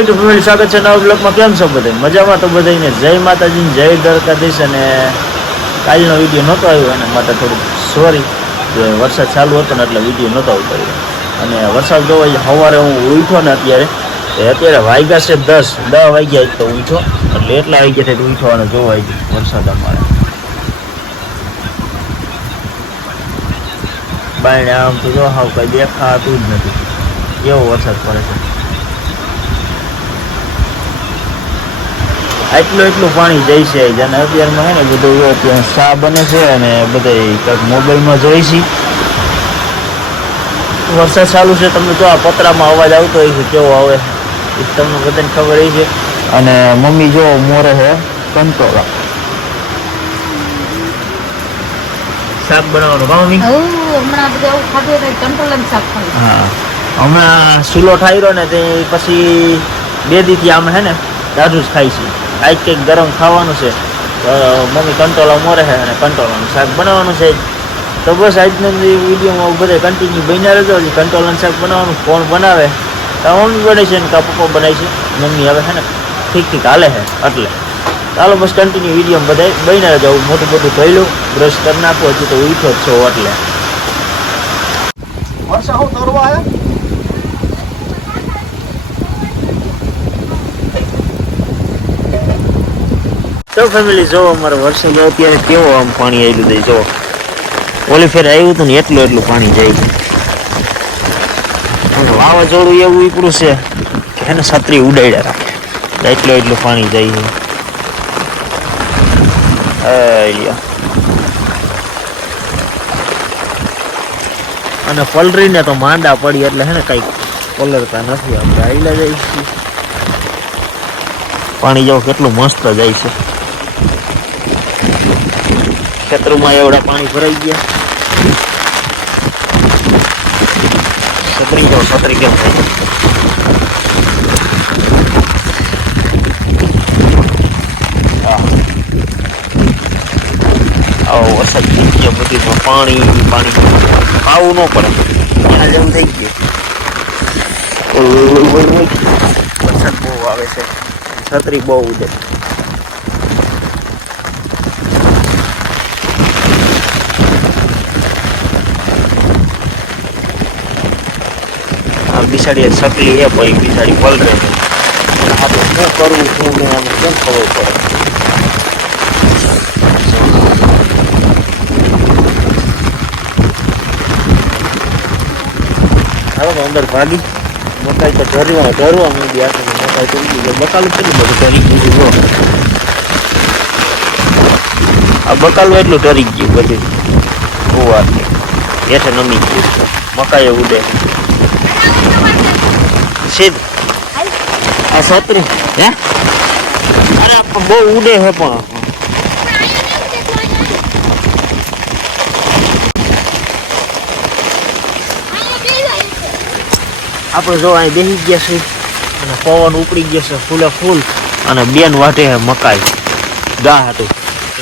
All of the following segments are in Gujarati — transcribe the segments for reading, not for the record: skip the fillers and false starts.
યુટ્યુબ ફેમિલી, સ્વાગત છે નવા બ્લોગમાં. કેમ છો બધા? મજામાં? તો બધાને જય માતાજી, જય દ્વારકાધીશ. અને કાલનો વિડીયો નહોતો આવ્યો એના માટે થોડુંક સોરી, કે વરસાદ ચાલુ હતો ને એટલે વિડીયો નહોતો ઉતાર્યો. અને વરસાદ જોવા સવારે હું ઉઠ્યો ને અત્યારે વાગ્યા છે 10 વાગ્યા તો ઉઠો, એટલે એટલા વાગ્યા થાય ઉઠો અને જોવા વરસાદ અમારે બાયણે આમ તો જો હાવ કઈ દેખાતું જ નથી, એવો વરસાદ પડે છે. એટલું પાણી જાય છે અને અત્યારમાં છે ને બધું અત્યારે ચા બને છે અને બધા કંઈક મોબાઈલમાં જોઈ છે. વરસાદ ચાલુ છે, તમને જો આ પતરામાં અવાજ આવતો હોય છે કેવો આવે એ તમને બધાને ખબર છે. અને મમ્મી જો મોરે છે કંટોળા શાક બનાવવાનું. હા, હમણાં સુલો ઠાયરો ને તે પછી 2 દીથી આમ હે ને દાદુ જ ખાઈ છે. આજ કંઈક ગરમ ખાવાનું છે, મમ્મી કંટોળા મોરે છે અને કંટોળાનું શાક બનાવવાનું છે. તો બસ આજનો વિડીયોમાં બધા કન્ટિન્યુ બન્યા રહેજો. કંટોળાનું શાક બનાવવાનું કોણ બનાવે? તો મમ્મી બને છે ને કા પપ્પા બનાવે છે. મમ્મી હવે છે ને ઠીક હાલે છે એટલે ચાલો બસ કન્ટિન્યુ વિડીયો બધા બન્યા રહેજો. મોટું ધોઈ લઉં, બ્રશ કરી નાખું, હજી તો ઉઠો જ છો એટલે વર્ષા હું તરવા આવ્યા. તો ફેમિલી જો અમારે વરસાદ અત્યારે કેવો આમ પાણી આવેલું જાય. જો ઓલી ફેર આવ્યું હતું ને એટલું પાણી જાય છે. વાવાઝોડું એવું ઈપડું છે કે એને છત્રી ઉડાડ્યા રાખે, એટલું પાણી જાય છે. અને પલરીને તો માંડા પડી એટલે હે ને કઈ પલરતા નથી. આપણે આઈલા જાય છે. પાણી જો કેટલું મસ્ત જાય છે. ખેતરોમાં એવડા પાણી ભરાઈ ગયા. છત્રી કેમ થાય? આવો વરસાદ થઈ ગયો, બધું પાણી ખાવું ન પડે એના જેવું થઈ ગયું. વરસાદ બહુ આવે છે, છત્રી બહુ ઉડે. બિસાડી સકલી એ પછી બિસાડી પલરે. હા તો શું કરવું શું નહીં આને કેમ ખબર પડે? હવે અંદર ભાગી મકાઈ તો ધરવા માંડી. મકાઈ તો બકાલું કેટલું બધું ધરી ગયું જો. આ બકાલું એટલું ધરી ગયું બધું ગોવાથી હેઠે નમી ગયું. મકાઈ ઉડે સીધ આ છત્રી હે. અરે બહુ ઉડે હે પણ આપણે જો અહીં બેસી ગયા છે અને પવન ઉપડી ગયા છે ફૂલે ફૂલ. અને બેન વાટે હે મકાઈ ગા હતું.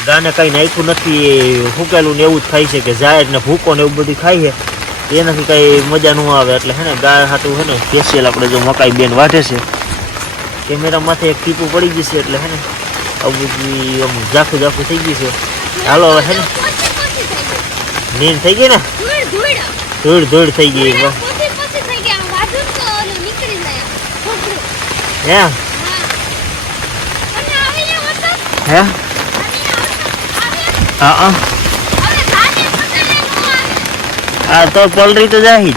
ગાને કઈ નાખ્યું નથી, ફૂકેલું ને એવું જ ખાય છે કે જાય ને ભૂકો ને એવું બધું ખાય છે. એનાથી કઈ મજા ન આવે એટલે હે ને ગા હાટું હે ને સ્પેશિયલ આપણે જો મકાઈ બેન વાટે છે. કેમેરા માથે એક ટીપું પડી ગઈ છે એટલે હે ને આવું બધું આમ ઝાખું થઈ ગયું છે. હાલો હવે હે ને નીંદ થઈ ગઈ ને ધૂળ થઈ ગઈ. હે હા હા તો પલરી તો જાય હું.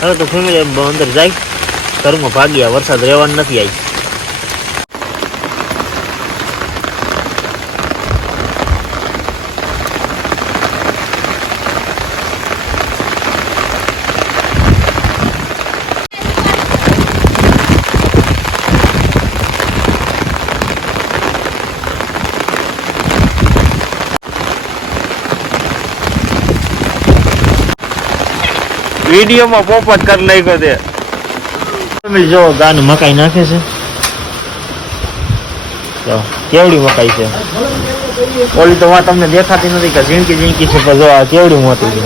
હવે તો ફેમિલી અંદર જાય ઘરમાં ભાગ્યા. વરસાદ રહેવાનું નથી આવી. વિડીયોમાં પોપટ કરી નાખ્યો છે. જો ગાને મકાઈ નાખે છે, કેવડી મકાઈ છે. ઓલી તો તમને દેખાતી નથી કે ઝીણકી ઝીણકી છે, પણ જો આ કેવડી મોટી છે.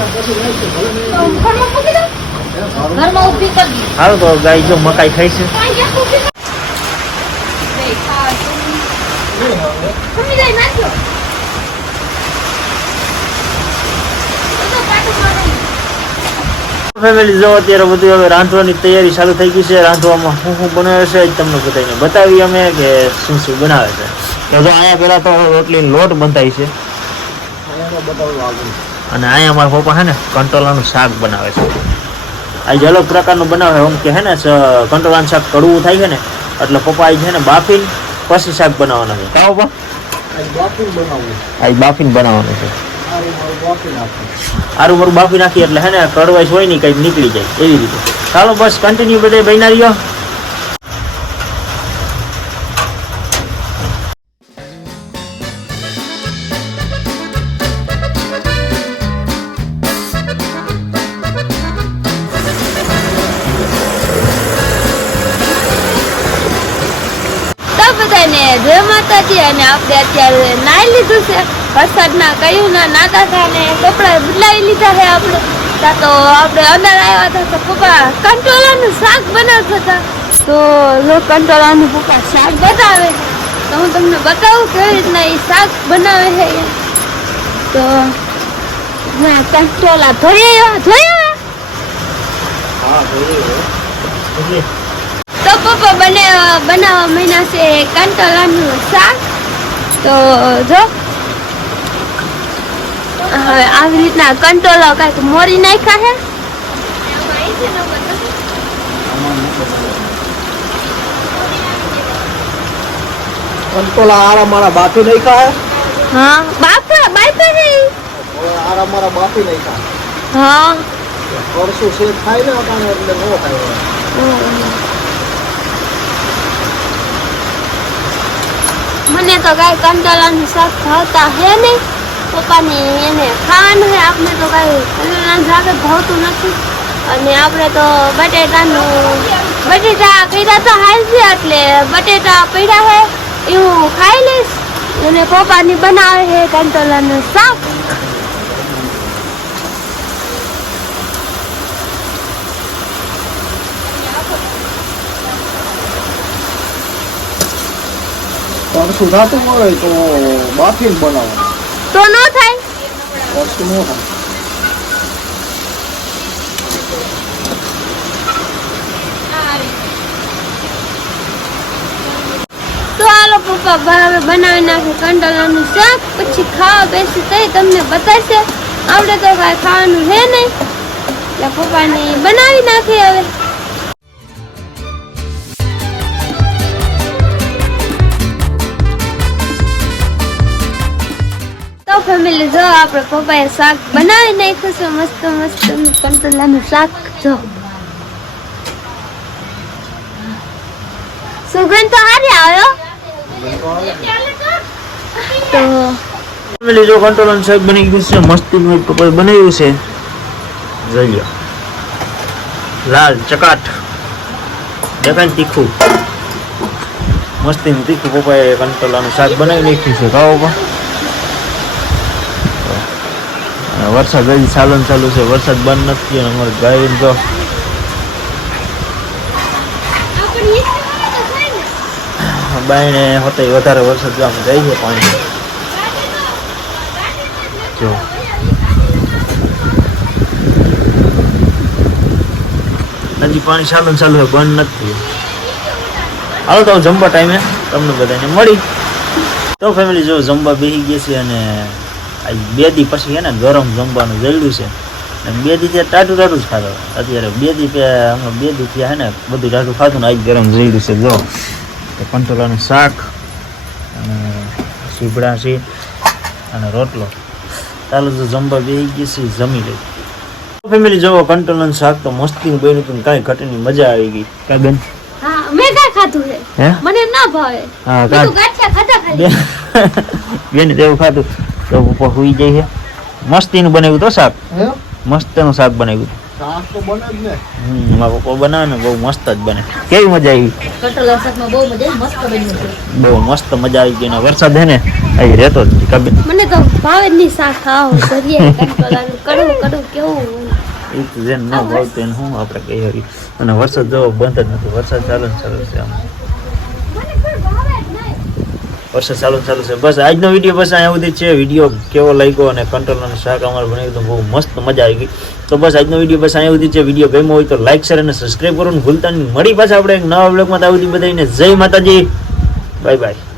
હાલો તો ગાય જો મકાઈ ખાઈ છે. ફેમિલી જો અત્યારે બધું હવે રાંધવાની તૈયારી ચાલુ થઈ ગઈ છે. રાંધવામાં શું બનાવે છે તમને બધાને બતાવી અમે કે શું બનાવે છે. તો જો અહીંયા પેલા તો રોટલી લોટ બંધાય છે અને અહીંયા મારા પપ્પા છે ને કંટોલાનું શાક બનાવે છે. આજે અલગ પ્રકારનું બનાવે એમ કે હે ને કંટોલાનું શાક કડવું થાય છે ને એટલે પપ્પા આજે છે ને બાફીને પછી શાક બનાવવાના છે. કાં પપ્પા બાફીને બનાવવાનું છે. આરું મારું બાફી નાખી એટલે હે ને કડવાઈશ હોય નહીં, કંઈક નીકળી જાય એવી રીતે. ચાલો બસ કન્ટિન્યુ બધે બન્યા રહ્યો. જય માતાજી. અને આપણે અત્યારે નાઈ લીધું છે, વરસાદના કયું ના નાતા હતા ને કપડા બદલાવી લીધા છે આપણે. તો આપણે અંદર આવ્યા હતા તો પપ્પા કંટોલાનું શાક બનાવતા હતા. તો જો કંટોલાનું પપ્પા શાક બનાવે તો હું તમને બતાવું કેવી રીતના એ શાક બનાવે છે. તો કંટોલા ધોયા તો પપ્પા બનાવવા મહિના છે કંટોલાનું શાક. તો જો હવે આવી રીતના કંટોલા કાંઈક મોરી નાખ્યા છે. કંટોલા આરા મારા બાફી નાખ્યા હે. હા બાફા હે. આરા મારા બાફી નાખ્યા. હા પરસું શેક થાય ને અટાણે એટલે નો થાય. મને તો કાંઈ કંટોલાનું શાક ભાવતા હે નહીં. પપ્પાની એને ખાવાનું છે. આપણે તો કાંઈ કંટોલાનું શાક જ ભાવતું નથી. અને આપણે તો બટેટા કર્યા તો હાલ છે એટલે બટેટા પડ્યા છે એ હું ખાઈ લઈશ. અને પપ્પાની બનાવે છે કંટોલાનું શાક. પરસું થતું હોય તો બાફીને બનાવવાનું. તો ન થાય. પરસું ન થાય. તો હાલો પપ્પા હવે બનાવી નાખે કંટોલાનું શાક, પછી ખાવા બેસી તઈ તમને બતાવશે. આપણે તો કાંઈ ખાવાનું છે નહીં એટલે પપ્પાને બનાવી નાખે હવે. તો ફેમિલી જો આપણે પપ્પાએ શાક બનાવી નાખ્યું છે મસ્ત મસ્ત કંટોલાનું શાક. જો સુગંધ તો સારી આવ્યો. તો ફેમિલી જો કંટોલાનું શાક બની ગયું છે. મસ્તીનું પપ્પાએ બનાવ્યું છે. જોઈ લો લાલ ચકાટ દેખાય ને તીખું મસ્તીનું તીખું પપ્પાએ કંટોલાનું શાક બનાવી નાખ્યું છે. ખાઓ પપ્પા. વરસાદ હજી ચાલુ છે. વરસાદ બંધ નથી અને અમારે ગાય જો બાયણે હોતે વધારે વરસાદ જોવામાં જાય છે. પાણી જો હજી પાણી ચાલુ છે, બંધ નથી. હાલો તો જમવા ટાઈમે તમને બધાને મળી. તો ફેમિલી જો જમવા બેસી ગયા છે અને આ 2 દી પછી છે ને ગરમ જમવાનું જલ્યું છે. અને 2 દી ત્યાં ટાટું જ ખાતો. અત્યારે 2 દી હમણાં 2 દી ત્યાં છે ને બધું ટાટું ખાતું ને આજ ગરમ જલ્યું છે. જો કંટોલાનું શાક અને સીભડા છે અને રોટલો. ચાલો જો જમવા બેસી ગઈ છે, જમી લઈ. ફેમિલી જોવો કંટોલાનું શાક તો મસ્તી બન્યું હતું, કાંઈ ઘટની મજા આવી ગઈ. કાંઈ બેન? હા મેં કાંઈ ખાધું છે. મને ના ભાવે. હા ગાંઠિયા ખાધા ખાલી. બેન તેવું ખાધું તો પપ્પા સુઈ જાય છે. મસ્તીનું બનાવ્યું તો શાક, મસ્તનું શાક બનાવ્યું. શાક તો બને જ ને. મારા પપ્પા બનાવે ને બહુ મસ્ત જ બને. કેવી મજા આવી? કટોલા શાકમાં બહુ મજા આવી, મસ્ત બન્યું છે. બહુ મસ્ત મજા આવી ગઈ ને વરસાદ હે ને અહીં રહેતો જ નથી કબે. મને તો ભાવે જ નહીં શાક ખાવ દરિયાઈ કંટોલાનું કડવું કડવું કેવું હોય. એ તો જેને ન ભાવતું એને શું આપણે કહી શકીએ. અને વરસાદ જો બંધ જ નથી, વરસાદ ચાલુ ને ચાલુ છે આમ. વરસાદ ચાલુ ને ચાલુ છે. બસ આજનો વિડીયો બસ અહીંયા સુધી છે. વિડીયો કેવો લાગ્યો અને કંટ્રોલનું શાક અમારે બનાવ્યું તો બહુ મસ્ત મજા આવી ગઈ. તો બસ આજનો વિડીયો બસ અહીંયા સુધી છે. વિડીયો ગમ્યો હોય તો લાઈક શેર અને સબસ્ક્રાઈબ કરવાનું ભૂલતા નહીં. મળી પાછા આપણે એક નવા બ્લોગમાં. ત્યાં સુધી બધાને જય માતાજી, બાય બાય.